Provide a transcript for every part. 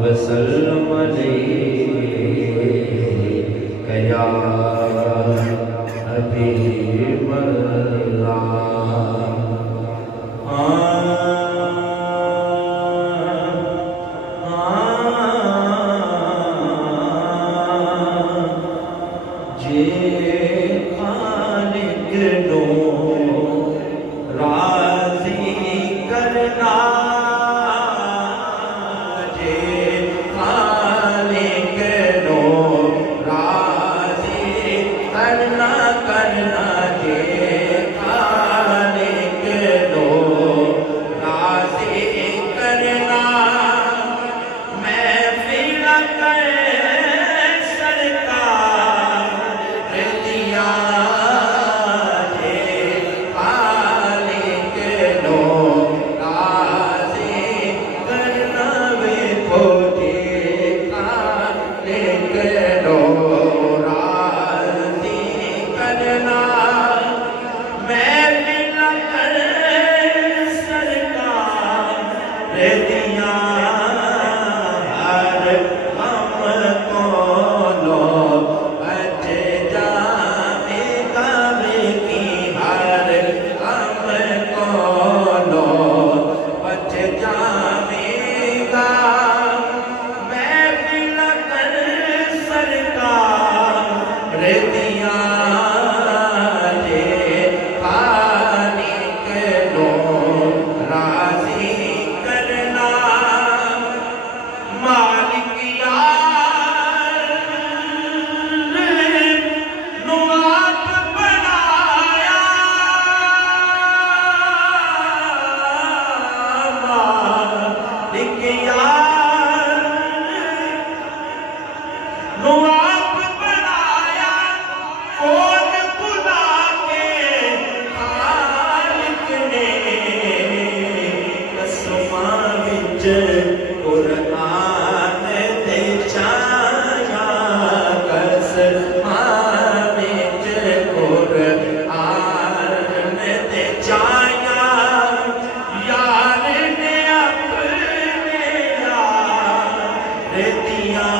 वसल्लम अलैका या हबीबल्लाह। जे खालिक नो राजी करना, जे खालिक नो राजी करना करना, जे खालिक नो राजी करना। महफिल कर सरकार दिया, जे खालिक नो राजी करना। वेखो जे खालिक नो राजी करना। महफिल कर सरकार दिया, हर हम को लो बच जाएगा की, हर हम को लो बच जाएगा। महफिल कर सरकार दिया, जे खालिक नो राजी करना। मालिक यार नो आप बनाया, मालिक यार नो आप बनाया। कौन बुला के खालिक ने कसमां विच कुरान दे छाया, कसमां विच कुरान दे छाया। यार ने अपने यार दिया,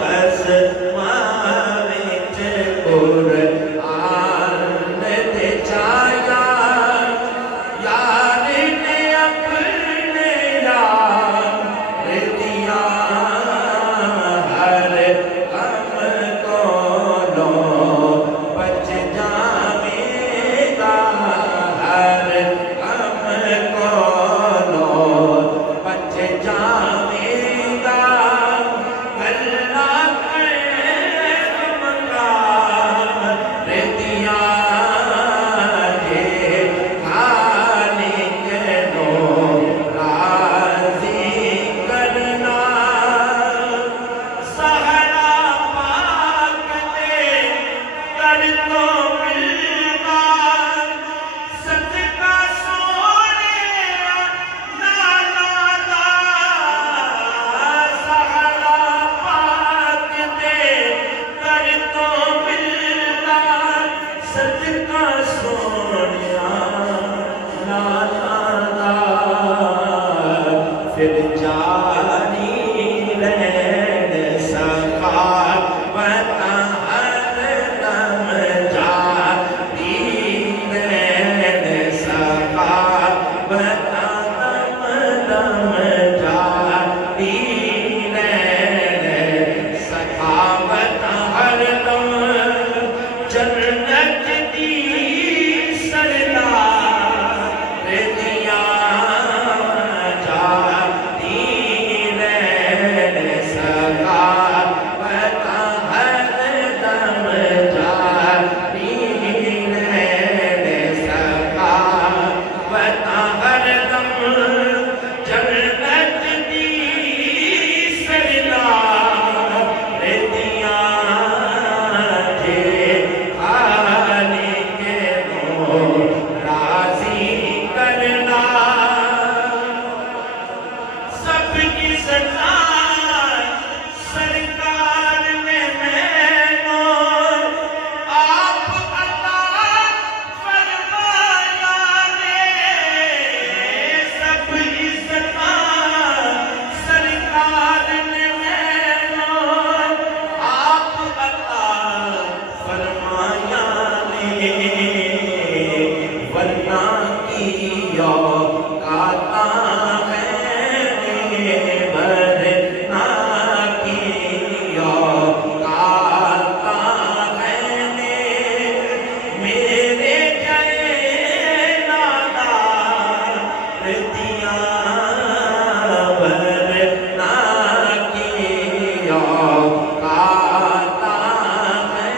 कसमां विच कुरान दे छाया। यार ने अपने यार दिया, हर हम को लो बच जाएगा, हर हम को लो बच जाएगा। अल्लाह के मकार दिया, जे खालिक नो राजी करना। सहरा पाक दे कर तो मिलना, सदका सोने नाना दा। सहरा पाक दे कर तो मिलना, सदका सोनिया नाना दा। फिर जारी रहन सखावत हर दम, जारी रहन सखावत दम दम, जारी रहन सखावत हर दम। जन्नत दी सरदार दिया, जारी गाता है वरना किया गाता है मेरे जय नादा दिया वरना किया गाता है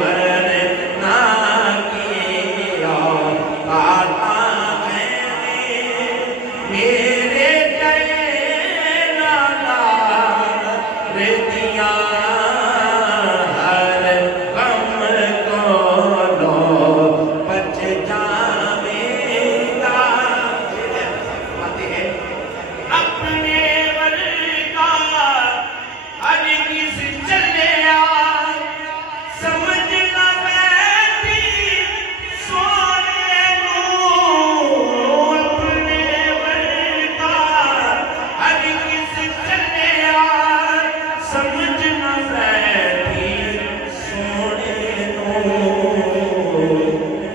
वरना किया गाता है मेरे जय नादा दिया हर गम को लो बच जावेगा अपने वर्गा हर किस चले समझ न बैठी सोने अपने वर्गा हर किस चले समझ न बैठी सोने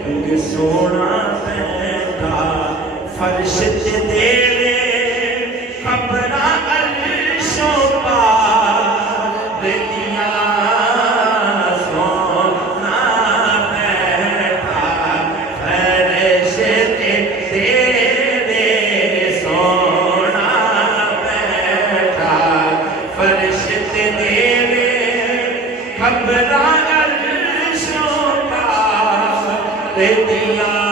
क्योंकि सोना बैठा फर्श ते देवे खबरा अर्शों पार दिया सोना बैठा फर्श ते देवे सोना बैठा फर्श ते देवे खबरा अर्शों पार दिया